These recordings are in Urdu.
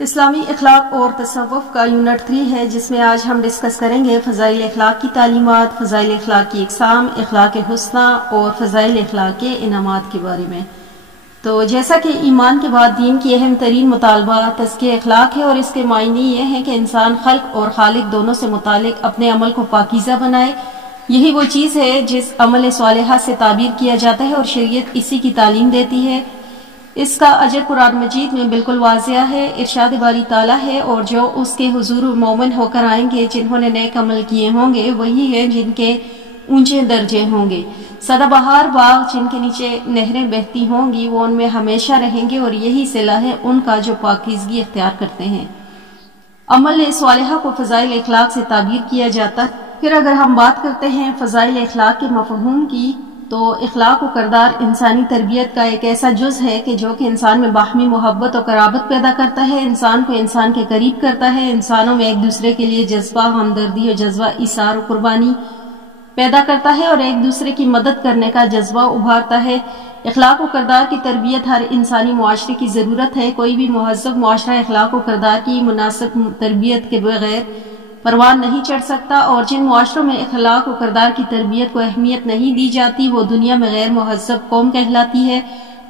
اسلامی اخلاق اور تصوف کا یونٹ 3 ہے، جس میں آج ہم ڈسکس کریں گے فضائل اخلاق کی تعلیمات، فضائل اخلاق کی اقسام، اخلاق حسنہ اور فضائل اخلاق کے انعامات کے بارے میں۔ تو جیسا کہ ایمان کے بعد دین کی اہم ترین مطالبہ تزکیہ اخلاق ہے، اور اس کے معنی یہ ہے کہ انسان خلق اور خالق دونوں سے متعلق اپنے عمل کو پاکیزہ بنائے۔ یہی وہ چیز ہے جس عمل صالحہ سے تعبیر کیا جاتا ہے، اور شریعت اسی کی تعلیم دیتی ہے۔ اس کا اجر قرآن مجید میں بالکل واضح ہے۔ ارشاد باری تعالیٰ ہے، اور جو اس کے حضور مومن ہو کر آئیں گے جنہوں نے نیک عمل کیے ہوں گے وہی ہیں جن کے اونچے درجے ہوں گے۔ سدا بہار باغ جن کے نیچے نہریں بہتی ہوں گی وہ ان میں ہمیشہ رہیں گے، اور یہی صلہ ہے ان کا جو پاکیزگی اختیار کرتے ہیں۔ عمل صالحہ کو فضائل اخلاق سے تعبیر کیا جاتا ہے۔ پھر اگر ہم بات کرتے ہیں فضائل اخلاق کے مفہوم کی، تو اخلاق و کردار انسانی تربیت کا ایک ایسا جز ہے کہ جو کہ انسان میں باہمی محبت و قرابت پیدا کرتا ہے، انسان کو انسان کے قریب کرتا ہے، انسانوں میں ایک دوسرے کے لیے جذبہ ہمدردی اور جذبہ ایثار و قربانی پیدا کرتا ہے، اور ایک دوسرے کی مدد کرنے کا جذبہ ابھارتا ہے۔ اخلاق و کردار کی تربیت ہر انسانی معاشرے کی ضرورت ہے۔ کوئی بھی مہذب معاشرہ اخلاق و کردار کی مناسب تربیت کے بغیر پروان نہیں چڑھ سکتا، اور جن معاشروں میں اخلاق و کردار کی تربیت کو اہمیت نہیں دی جاتی وہ دنیا میں غیر مہذب قوم کہلاتی ہے،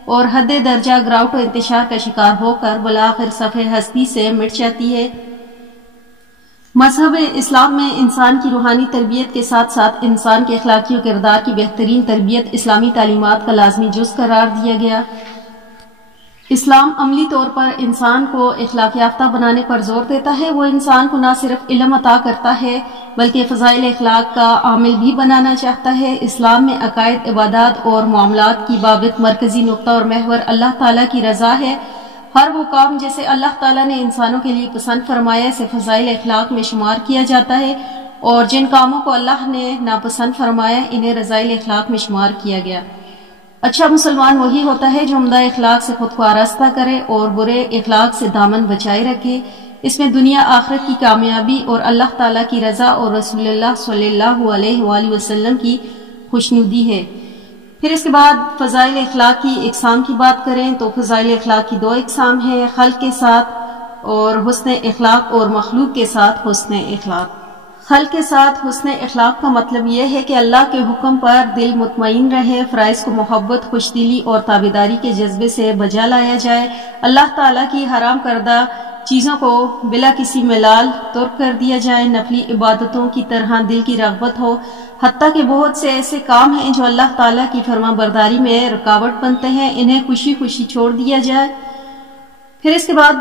اور حد درجہ گراوٹ و انتشار کا شکار ہو کر بالآخر صفحہ ہستی سے مٹ جاتی ہے۔ مذہب اسلام میں انسان کی روحانی تربیت کے ساتھ ساتھ انسان کے اخلاقی و کردار کی بہترین تربیت اسلامی تعلیمات کا لازمی جز قرار دیا گیا۔ اسلام عملی طور پر انسان کو اخلاق یافتہ بنانے پر زور دیتا ہے۔ وہ انسان کو نہ صرف علم عطا کرتا ہے بلکہ فضائل اخلاق کا عامل بھی بنانا چاہتا ہے۔ اسلام میں عقائد، عبادات اور معاملات کی بابت مرکزی نقطہ اور محور اللہ تعالیٰ کی رضا ہے۔ ہر وہ کام جسے اللہ تعالیٰ نے انسانوں کے لیے پسند فرمایا اسے فضائل اخلاق میں شمار کیا جاتا ہے، اور جن کاموں کو اللہ نے ناپسند فرمایا انہیں رذائل اخلاق میں شمار کیا گیا۔ اچھا مسلمان وہی ہوتا ہے جو عمدہ اخلاق سے خود کو آراستہ کرے اور برے اخلاق سے دامن بچائے رکھے۔ اس میں دنیا آخرت کی کامیابی اور اللہ تعالیٰ کی رضا اور رسول اللہ صلی اللہ علیہ وآلہ وسلم کی خوشنودی ہے۔ پھر اس کے بعد فضائل اخلاق کی اقسام کی بات کریں تو فضائل اخلاق کی 2 اقسام ہیں، خلق کے ساتھ اور حسن اخلاق، اور مخلوق کے ساتھ حسن اخلاق۔ خلق کے ساتھ حسن اخلاق کا مطلب یہ ہے کہ اللہ کے حکم پر دل مطمئن رہے، فرائض کو محبت، خوشدلی اور تابعداری کے جذبے سے بجا لایا جائے، اللہ تعالیٰ کی حرام کردہ چیزوں کو بلا کسی ملال ترک کر دیا جائے، نفلی عبادتوں کی طرح دل کی رغبت ہو، حتیٰ کہ بہت سے ایسے کام ہیں جو اللہ تعالیٰ کی فرما برداری میں رکاوٹ بنتے ہیں، انہیں خوشی خوشی چھوڑ دیا جائے۔ پھر اس کے بعد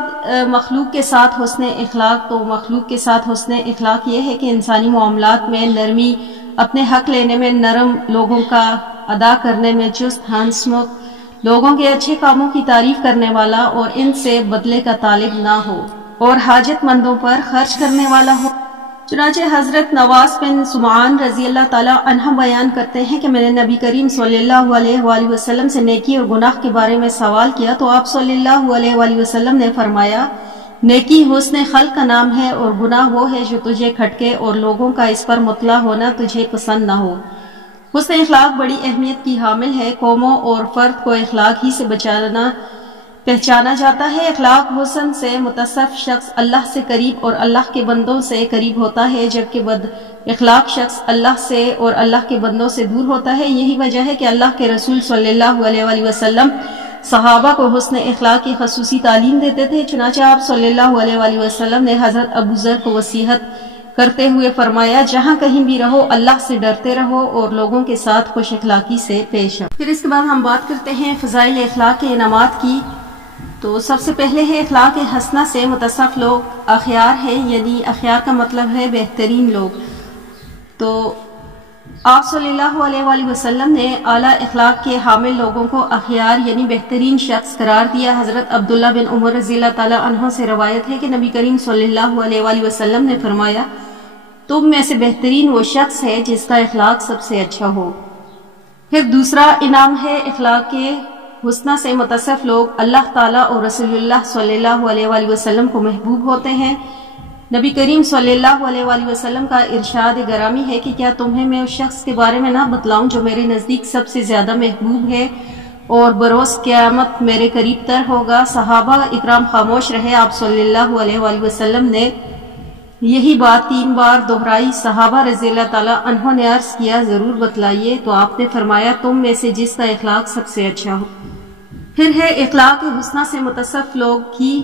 مخلوق کے ساتھ حسن اخلاق، تو مخلوق کے ساتھ حسن اخلاق یہ ہے کہ انسانی معاملات میں نرمی، اپنے حق لینے میں نرم، لوگوں کا ادا کرنے میں چست، ہنسمکھ، لوگوں کے اچھے کاموں کی تعریف کرنے والا اور ان سے بدلے کا طالب نہ ہو، اور حاجت مندوں پر خرچ کرنے والا ہو۔ چنانچہ حضرت نواس بن سمعان رضی اللہ تعالیٰ عنہ بیان کرتے ہیں کہ میں نے نبی کریم صلی اللہ علیہ وآلہ وسلم سے نیکی اور گناہ کے بارے میں سوال کیا تو آپ صلی اللہ علیہ وآلہ وسلم نے فرمایا، نیکی حسن خلق کا نام ہے، اور گناہ وہ ہے جو تجھے کھٹکے اور لوگوں کا اس پر مطلع ہونا تجھے پسند نہ ہو۔ حسن اخلاق بڑی اہمیت کی حامل ہے۔ قوموں اور فرد کو اخلاق ہی سے پہچانا جاتا ہے۔ اخلاق حسن سے متصف شخص اللہ سے قریب اور اللہ کے بندوں سے قریب ہوتا ہے، جبکہ بد اخلاق شخص اللہ سے اور اللہ کے بندوں سے دور ہوتا ہے۔ یہی وجہ ہے کہ اللہ کے رسول صلی اللہ علیہ وآلہ وسلم صحابہ کو حسن اخلاق کی خصوصی تعلیم دیتے تھے۔ چنانچہ آپ صلی اللہ علیہ وآلہ وسلم نے حضرت ابو ذر کو وصیت کرتے ہوئے فرمایا، جہاں کہیں بھی رہو اللہ سے ڈرتے رہو اور لوگوں کے ساتھ خوش اخلاقی سے پیش آؤ۔ پھر اس کے بعد ہم بات کرتے ہیں فضائل اخلاق کے انعامات کی۔ تو سب سے پہلے ہے اخلاق حسنہ سے متصف لوگ اخیار ہیں، یعنی اخیار کا مطلب ہے بہترین لوگ۔ تو آپ صلی اللہ علیہ وآلہ وسلم نے اعلیٰ اخلاق کے حامل لوگوں کو اخیار یعنی بہترین شخص قرار دیا۔ حضرت عبداللہ بن عمر رضی اللہ تعالیٰ عنہ سے روایت ہے کہ نبی کریم صلی اللہ علیہ وآلہ وسلم نے فرمایا، تم میں سے بہترین وہ شخص ہے جس کا اخلاق سب سے اچھا ہو۔ پھر دوسرا انعام ہے اخلاق کے حسنہ سے متصف لوگ اللہ تعالیٰ اور رسول اللہ صلی اللہ علیہ وآلہ وسلم کو محبوب ہوتے ہیں۔ نبی کریم صلی اللہ علیہ وآلہ وسلم کا ارشاد گرامی ہے کہ کیا تمہیں میں اس شخص کے بارے میں نہ بتلاؤں جو میرے نزدیک سب سے زیادہ محبوب ہے؟ اور بروز قیامت میرے قریب تر ہوگا۔ صحابہ اکرام خاموش رہے۔ آپ صلی اللہ علیہ وآلہ وسلم نے یہی بات 3 بار دہرائی۔ صحابہ رضی اللہ تعالیٰ عنہ نے عرض کیا ضرور بتلائیے، تو آپ نے فرمایا تم میں سے جس کا اخلاق سب سے اچھا ہو۔ پھر ہے اخلاق حسنہ سے متصف لوگ کی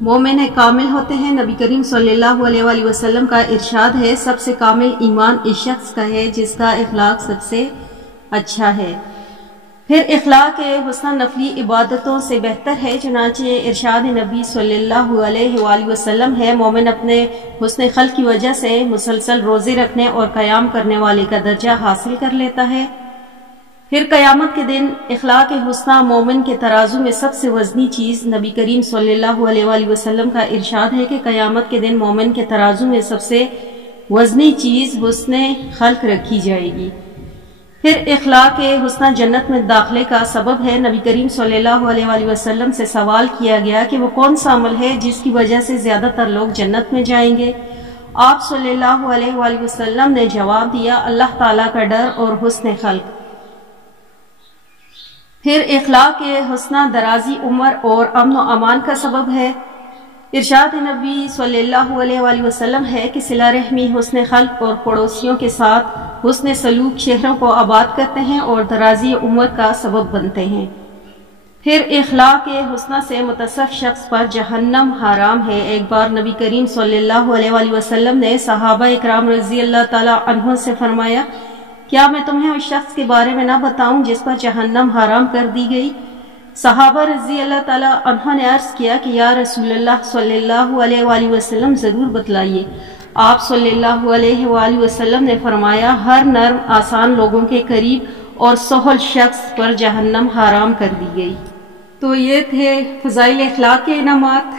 مومن کامل ہوتے ہیں۔ نبی کریم صلی اللہ علیہ وآلہ وسلم کا ارشاد ہے سب سے کامل ایمان اس شخص کا ہے جس کا اخلاق سب سے اچھا ہے۔ پھر اخلاق حسنہ نفلی عبادتوں سے بہتر ہے، چنانچہ ارشاد نبی صلی اللہ علیہ وآلہ وسلم ہے مومن اپنے حسن خلق کی وجہ سے مسلسل روزے رکھنے اور قیام کرنے والے کا درجہ حاصل کر لیتا ہے۔ پھر قیامت کے دن اخلاق حسنہ مومن کے ترازو میں سب سے وزنی چیز، نبی کریم صلی اللہ علیہ وآلہ وسلم کا ارشاد ہے کہ قیامت کے دن مومن کے ترازو میں سب سے وزنی چیز حسن خلق رکھی جائے گی۔ پھر اخلاق حسنہ جنت میں داخلے کا سبب ہے۔ نبی کریم صلی اللہ علیہ وآلہ وسلم سے سوال کیا گیا کہ وہ کون سا عمل ہے جس کی وجہ سے زیادہ تر لوگ جنت میں جائیں گے؟ آپ صلی اللہ علیہ وآلہ وسلم نے جواب دیا اللہ تعالیٰ کا ڈر اور حسن خلق۔ پھر اخلاق حسنہ درازی عمر اور امن و امان کا سبب ہے۔ ارشاد نبی صلی اللہ علیہ وآلہ وسلم ہے کہ صلہ رحمی حسن خلق اور پڑوسیوں کے ساتھ حسن سلوک شہروں کو آباد کرتے ہیں اور درازی عمر کا سبب بنتے ہیں۔ پھر اخلاق حسنہ سے متصف شخص پر جہنم حرام ہے۔ ایک بار نبی کریم صلی اللہ علیہ وآلہ وسلم نے صحابہ اکرام رضی اللہ تعالیٰ عنہ سے فرمایا کیا میں تمہیں اس شخص کے بارے میں نہ بتاؤں جس پر جہنم حرام کر دی گئی؟ صحابہ رضی اللہ تعالیٰ عنہ نے عرض کیا کہ یا رسول اللہ صلی اللہ علیہ وآلہ وسلم ضرور بتلائیے۔ آپ صلی اللہ علیہ وآلہ وسلم نے فرمایا ہر نرم آسان لوگوں کے قریب اور سہل شخص پر جہنم حرام کر دی گئی۔ تو یہ تھے فضائل اخلاق کے انعامات۔